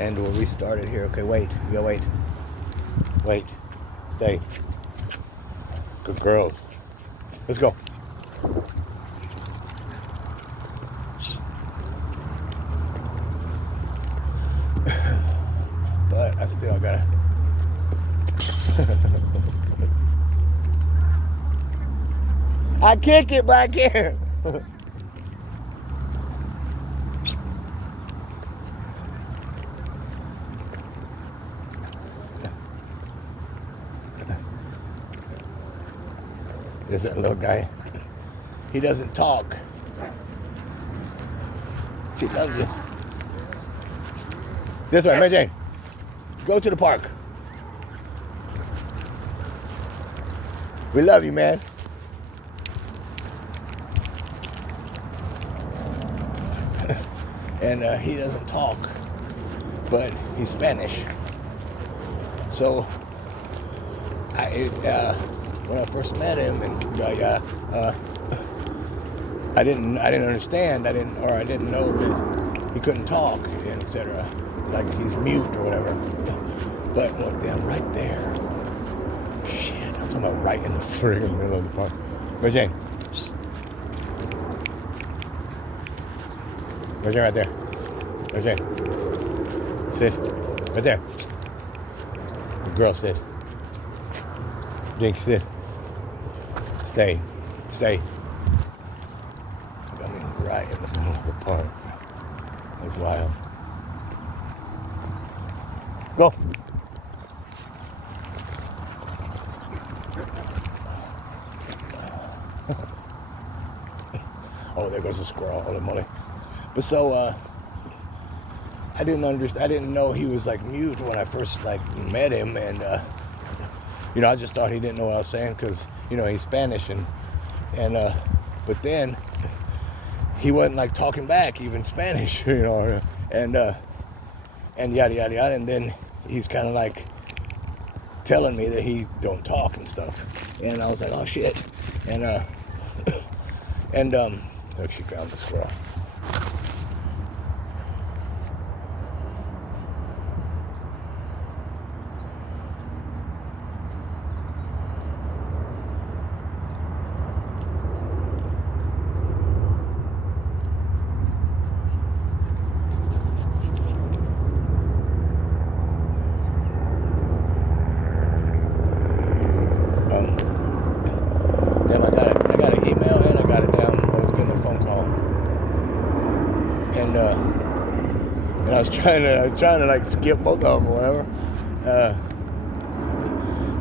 and we'll restart it here. Okay, wait. You gotta wait. Wait. Stay. Good girls. Let's go. But I still gotta. I kick it, but I can't. There's that little guy. He doesn't talk. She loves you. This way, Mary Jane. Go to the park. We love you, man. And he doesn't talk, but he's Spanish. So when I first met him, and I didn't understand. I didn't know that he couldn't talk, and etc. Like he's mute or whatever. But look, damn, right there. Shit, I'm talking about right in the friggin' middle of the park. Mary Jane. Mary Jane, right there. Mary Jane. Sit. Right there. Good girl, sit. Dinky, sit. Stay. Stay. I mean, right in the middle of the park. That's wild. Go. Oh, there goes a squirrel. Holy moly. But so, I didn't know he was like mute when I first like met him, and I just thought he didn't know what I was saying because he's Spanish, and but then he wasn't like talking back even Spanish, and yada yada yada, and then he's kind of like telling me that he don't talk and stuff, and I was like, oh shit, and look, she found the squirrel. Damn, I got an email and I got it down. I was getting a phone call, and I was trying to like skip both of them or whatever.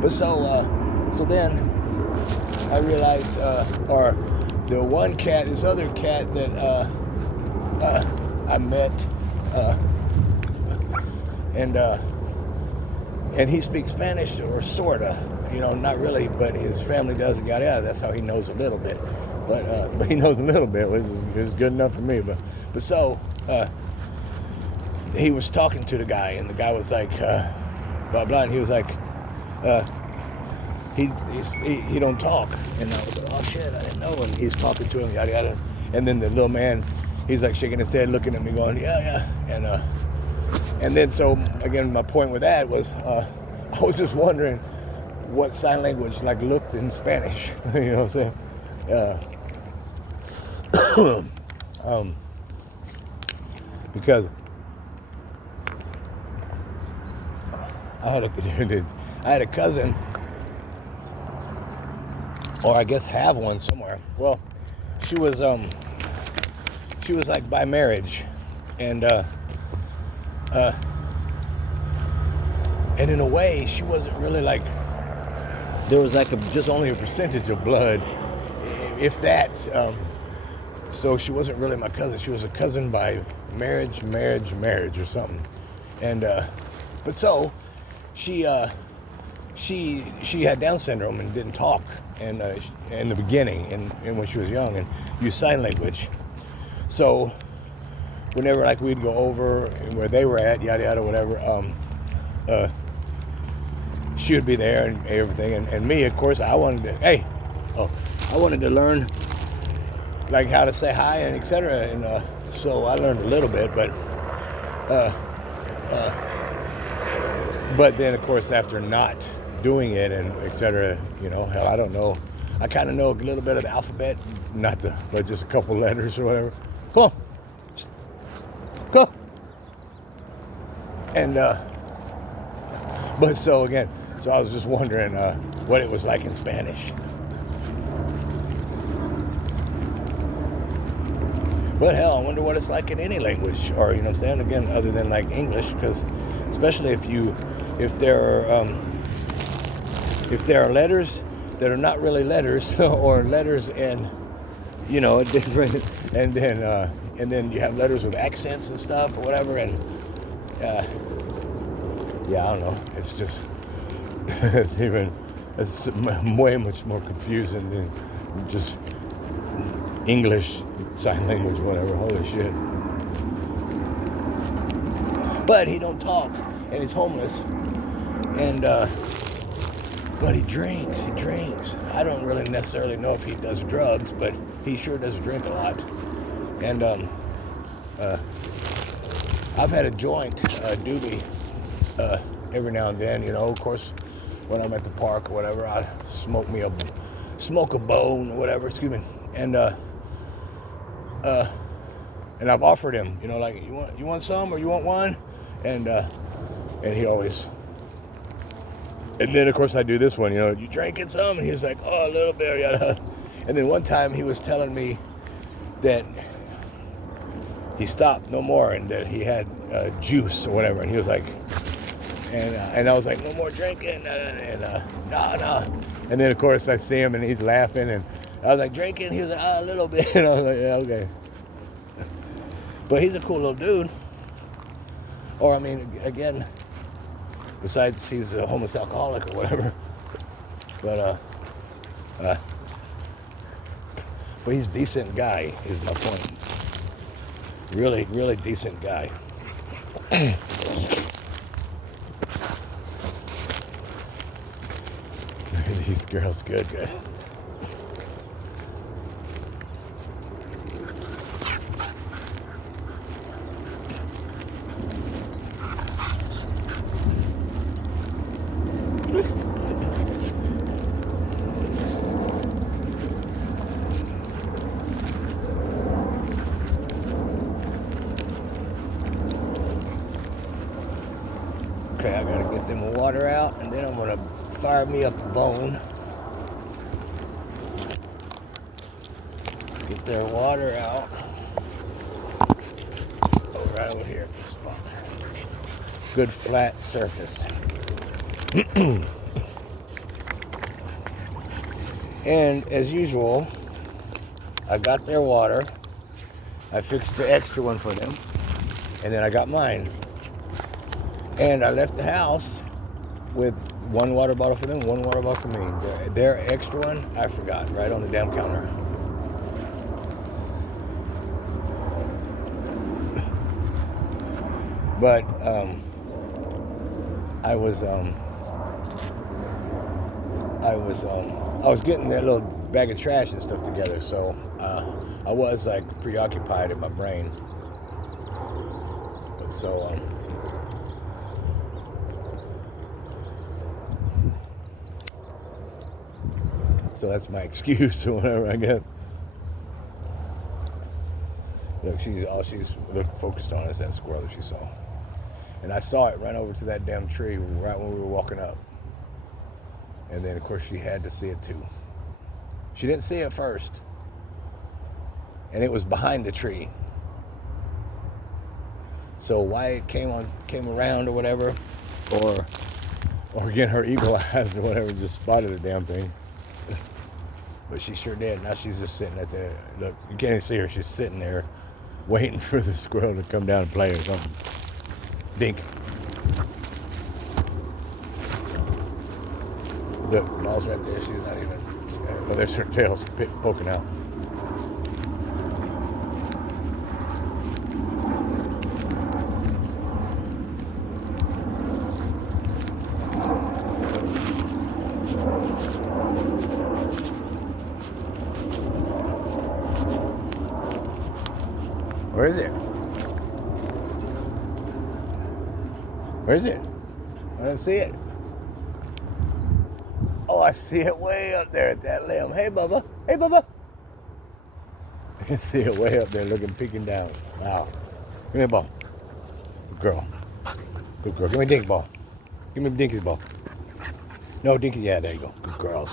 But so then I realized, or the one cat, this other cat that I met, and he speaks Spanish or sorta. Not really, but his family does. Yada yada. That's how he knows a little bit. But he knows a little bit, which is good enough for me. But so he was talking to the guy, and the guy was like, blah blah, and he was like, he don't talk, and I was like, oh shit, I didn't know. And he's talking to him, yada yada, and then the little man, he's like shaking his head, looking at me, going, yeah, and then so again, my point with that was, I was just wondering what sign language like looked in Spanish. You know what I'm saying? Because I had a cousin, or I guess have one somewhere. Well, she was like by marriage, and in a way she wasn't really like, there was like just only a percentage of blood, if that. So she wasn't really my cousin. She was a cousin by marriage or something. And but so she had Down syndrome and didn't talk, and in the beginning, and when she was young, and used sign language. So whenever like we'd go over where they were at, yada yada, whatever, she would be there and everything, and me, of course, I wanted to learn like how to say hi and etc. And so I learned a little bit, but But then, of course, after not doing it and etc., hell, I don't know. I kind of know a little bit of the alphabet, but just a couple letters or whatever. Come on. Go. And, but so again, I was just wondering what it was like in Spanish. But hell, I wonder what it's like in any language, or what I'm saying, again, other than like English, because especially if there are letters that are not really letters, or letters and different, and then you have letters with accents and stuff or whatever, and I don't know. It's just it's way much more confusing than just English sign language, whatever. Holy shit. But he don't talk, and he's homeless, and but he drinks. I don't really necessarily know if he does drugs, but he sure does drink a lot. And I've had a joint doobie every now and then, of course, when I'm at the park or whatever, I smoke a bone or whatever, excuse me. And I've offered him, like, you want some, or you want one? And he always, and then of course I do this one, you drinking some? And he's like, oh, a little bit, yada. And then one time he was telling me that he stopped no more, and that he had juice or whatever, and he was like, and I was like, no more drinking, no. And then of course I see him and he's laughing, and I was like, drinking? He was like, a little bit. And I was like, yeah, okay. But he's a cool little dude. Or, I mean, again, besides he's a homeless alcoholic or whatever. But he's a decent guy, is my point. Really, really decent guy. Look at these girls. Good. Okay, I gotta get them water out, and then I'm gonna fire me up a bone. Get their water out. Oh, right over here, this spot. Good flat surface. And as usual, I got their water. I fixed the extra one for them, and then I got mine. And I left the house with one water bottle for them, one water bottle for me. Their extra one, I forgot, right on the damn counter. But I was getting that little bag of trash and stuff together, so I was like preoccupied in my brain. But so that's my excuse or whatever, I guess. Look, all she's focused on is that squirrel that she saw. And I saw it run over to that damn tree right when we were walking up. And then, of course, she had to see it too. She didn't see it first. And it was behind the tree. So why it came around or whatever, or again, her eagle eyes or whatever just spotted the damn thing. But she sure did. Now she's just sitting at the, look, you can't even see her. She's sitting there waiting for the squirrel to come down and play or something. Dink. Look, Ball's right there. She's not even, well, there's her tail poking out. Where is it? Where is it? I don't see it. Oh, I see it way up there at that limb. Hey, Bubba. Hey, Bubba. I can see it way up there looking, peeking down. Wow. Give me a ball. Good girl. Good girl. Give me a Dinky ball. Give me Dinky's ball. No, Dinky. Yeah, there you go. Good girls.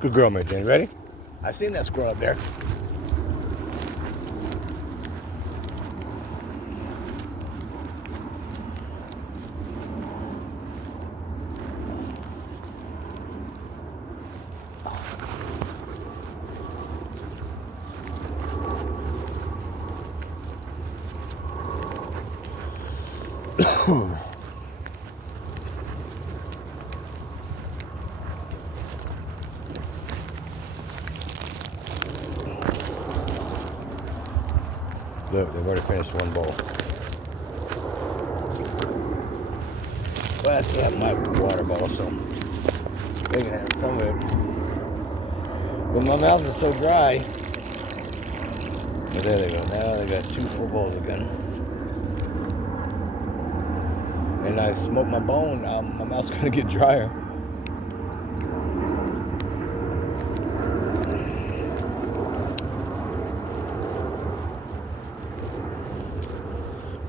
Good girl, Mary Jane. Ready? I seen that squirrel up there. Look, they've already finished one bowl. Well, I still have my water bottle, so they can have some of it. But my mouth is so dry. But there they go. Now they got 2 full bowls again. And I smoke my bone. My mouth's gonna get drier.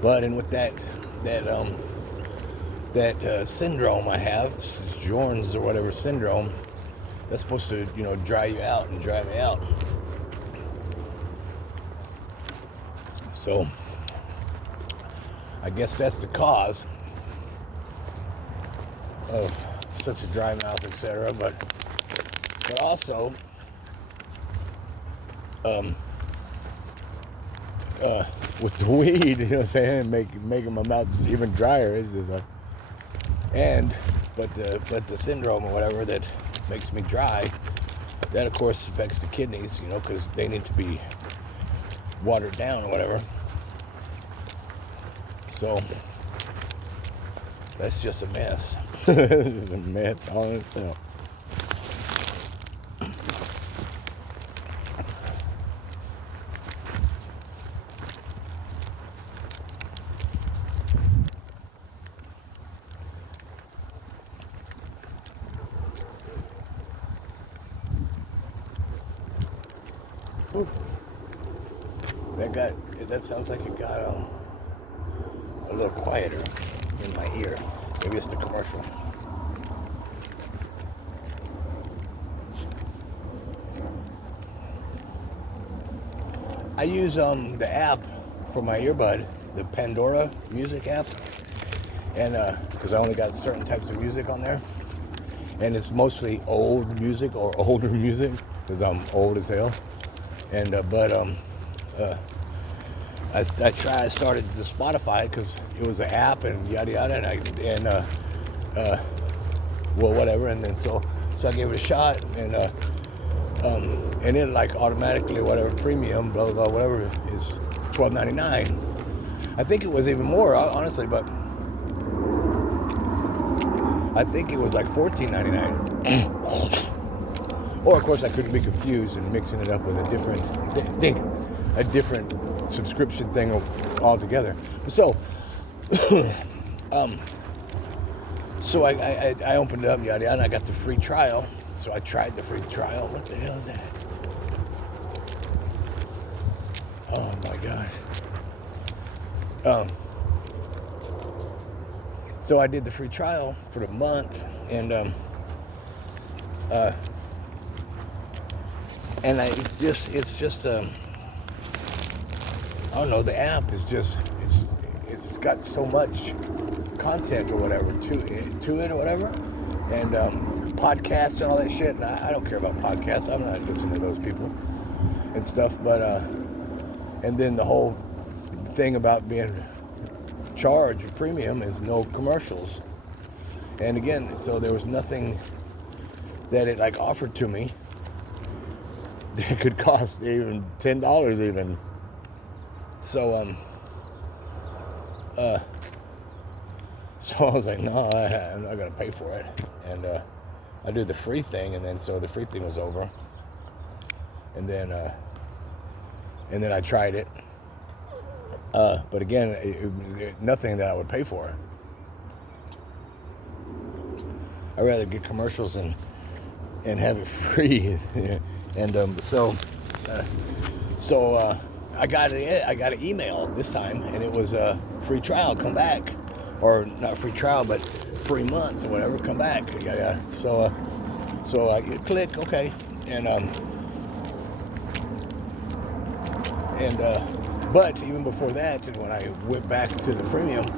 But and with that syndrome I have, it's Jorn's or whatever syndrome, that's supposed to, dry you out and dry me out. So I guess that's the cause of such a dry mouth, etc. But also with the weed, you know what I'm saying, making my mouth even drier. It's just like, but the syndrome or whatever that makes me dry, that of course affects the kidneys, because they need to be watered down or whatever. So that's just a mess. It's just a mess all in itself. That sounds like it got a little quieter in my ear. Maybe it's the commercial. I use the app for my earbud, the Pandora music app, and because I only got certain types of music on there, and it's mostly old music or older music because I'm old as hell, and I started the Spotify because it was an app and yada yada, well, whatever, and then so I gave it a shot, and it like automatically whatever premium blah blah blah whatever is $12.99. I think it was even more honestly, but I think it was like $14.99. Or of course I couldn't be confused and mixing it up with a different subscription thing altogether. So so I opened it up, yada yada, and I got the free trial. So I tried the free trial. What the hell is that? Oh my gosh. So I did the free trial for the month, and it's just I don't know, the app is just it's got so much content or whatever to it or whatever, and podcasts and all that shit, and I don't care about podcasts. I'm not listening to those people and stuff, but and then the whole thing about being charged premium is no commercials. And again, so there was nothing that it like offered to me that could cost even $10 even. So so I was like, no, I'm not gonna pay for it, and I did the free thing, and then so the free thing was over, and then I tried it, but again, it nothing that I would pay for. I'd rather get commercials and have it free. And I got an email this time, and it was a free trial. Come back, or not free trial, but free month or whatever. Come back. Yeah. So you click okay, but even before that, when I went back to the premium,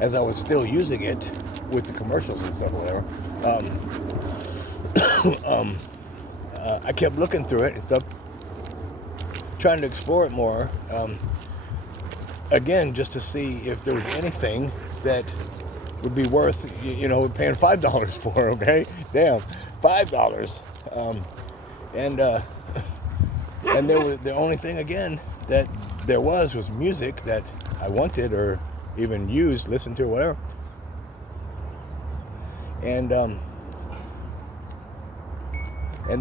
as I was still using it with the commercials and stuff or whatever, I kept looking through it and stuff, trying to explore it more, again, just to see if there was anything that would be worth, paying $5 for, okay? Damn, $5. And there was, the only thing, again, that there was music that I wanted or even used, listened to, or whatever. And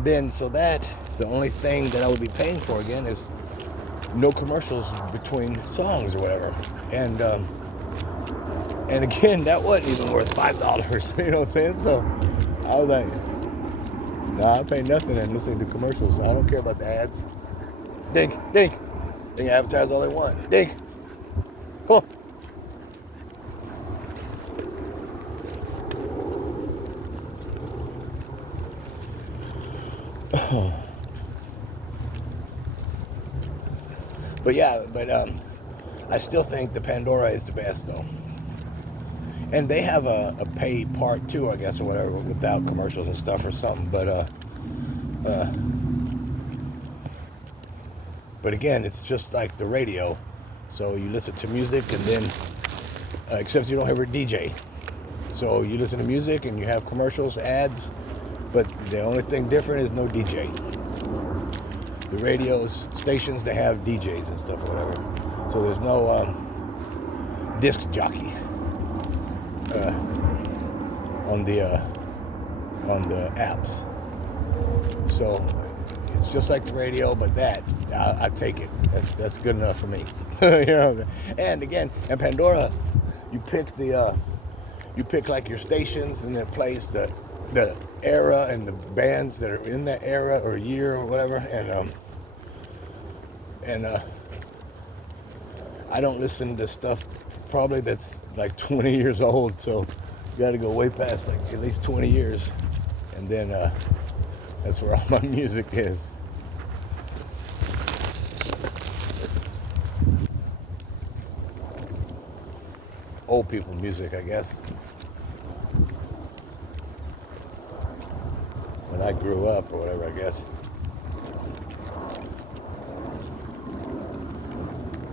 then, so that, the only thing that I would be paying for again is no commercials between songs or whatever. And again, that wasn't even worth $5, you know what I'm saying? So I was like, nah, I pay nothing and listening to commercials. I don't care about the ads. Dink. They can advertise all they want. Dink. Huh. But I still think the Pandora is the best though. And they have a pay part too, I guess, or whatever, without commercials and stuff or something. But again, it's just like the radio. So you listen to music and then, except you don't have a DJ. So you listen to music and you have commercials, ads, but the only thing different is no DJ. The radio stations, they have DJs and stuff or whatever. So there's no disc jockey on the apps. So it's just like the radio, but I take it. That's good enough for me. And again, in Pandora, you pick like your stations, and it plays the era and the bands that are in that era or year or whatever. And I don't listen to stuff probably that's like 20 years old, so you got to go way past like at least 20 years, and then that's where all my music is. Old people music, I guess. When I grew up or whatever, I guess.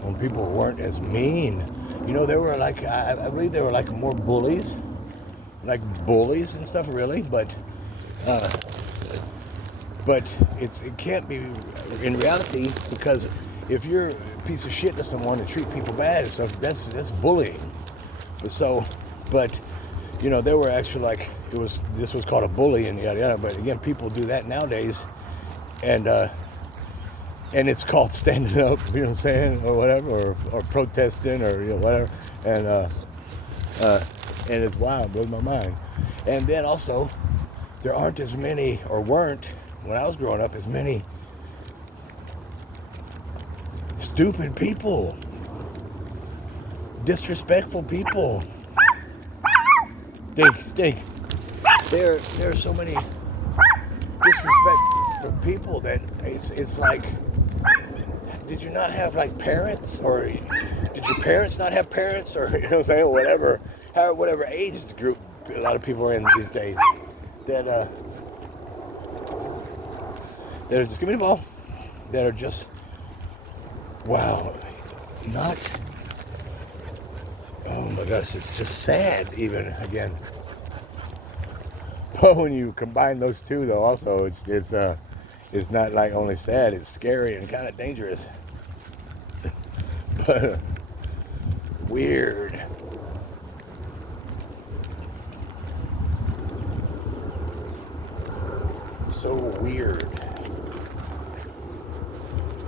When people weren't as mean. They were like, I believe they were like more bullies. Like bullies and stuff, really. But it can't be in reality, because if you're a piece of shit to someone and treat people bad and stuff, that's bullying. But they were actually like, this was called a bully and yada yada. But again, people do that nowadays, and it's called standing up, you know what I'm saying, or whatever, or protesting, or whatever, and it's wild, it blows my mind. And then also, there aren't as many, or weren't when I was growing up, as many stupid people, disrespectful people. Dink. There are so many disrespectful people that it's like, did you not have like parents, or did your parents not have parents, or you know what I'm saying, whatever age group a lot of people are in these days, that are just, give me the ball, that are just, wow, not, oh my gosh, it's just sad even, again. But when you combine those two though, also it's not like only sad, it's scary and kind of dangerous. But weird. So weird.